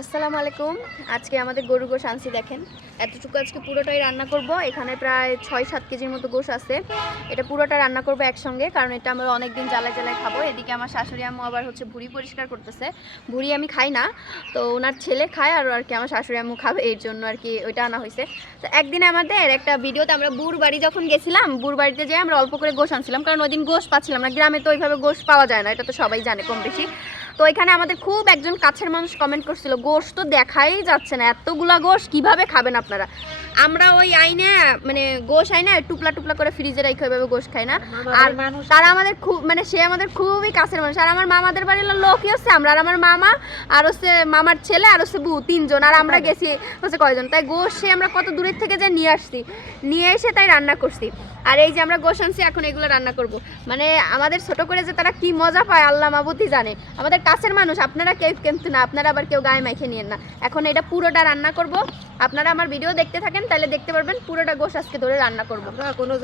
আসসালামু আলাইকুম। আজকে আমাদের গরু গোশ আনছি দেখেন। এতটুকু আজকে পুরোটাই রান্না করব। এখানে প্রায় ছয় সাত কেজির মতো গোশ আছে। এটা পুরোটা রান্না করব একসঙ্গে, কারণ এটা আমরা অনেকদিন জ্বালায় জ্বালায় খাব। এদিকে আমার শাশুড়ি আম্মু আবার হচ্ছে ভুড়ি পরিষ্কার করতেছে। ভুড়ি আমি খাই না। তো ওনার ছেলে খায় আর আর কি আমার শাশুড়ি আম্মু খাবে এর জন্য আর কি ওইটা আনা হয়েছে। তো একদিন আমাদের একটা ভিডিওতে আমরা বুর বাড়ি যখন গেছিলাম, বুর বাড়িতে যেয়ে আমরা অল্প করে গোশ আনছিলাম। কারণ ওই দিন গোশ পাচ্ছিলাম না। গ্রামে তো ওইভাবে গোশ পাওয়া যায় না, এটা তো সবাই জানে কম বেশি তো এখানে আমাদের খুব একজন কাছের মানুষ কমেন্ট করছিল, গোশ তো দেখাই যাচ্ছে না, এতগুলা গোশ কীভাবে খাবেন আপনারা? আমরা ওই আইনে মানে গোশ আইনে টুকলা টুপলা করে ফ্রিজে রেখে ওইভাবে গোশ খাই না। আর তারা আমাদের খুব মানে সে আমাদের খুবই কাছের মানুষ। আর আমার মামাদের বাড়ির লোকই হচ্ছে আমরা। আর আমার মামা আর হচ্ছে মামার ছেলে আর হচ্ছে বউ তিনজন। আর আমরা গেছি হচ্ছে কয়জন? তাই গোশ সে আমরা কত দূরের থেকে যে নিয়ে আসছি। নিয়ে এসে তাই রান্না করছি। আর এই যে আমরা গোশ আনছি এখন এগুলো রান্না করব। মানে আমাদের ছোট করে যে তারা কি মজা পায় আল্লাহ মাবুতি জানে। আমাদের কাছের মানুষ আপনারা কেউ কিন্তু না আপনারা আবার কেউ গায়ে মাইখে নিয়েন না। এখন এটা পুরোটা রান্না করব। আপনারা আমার ভিডিও দেখতে থাকেন, তাহলে দেখতে পারবেন পুরোটা গোশ আজকে ধরে রান্না করব। কোনো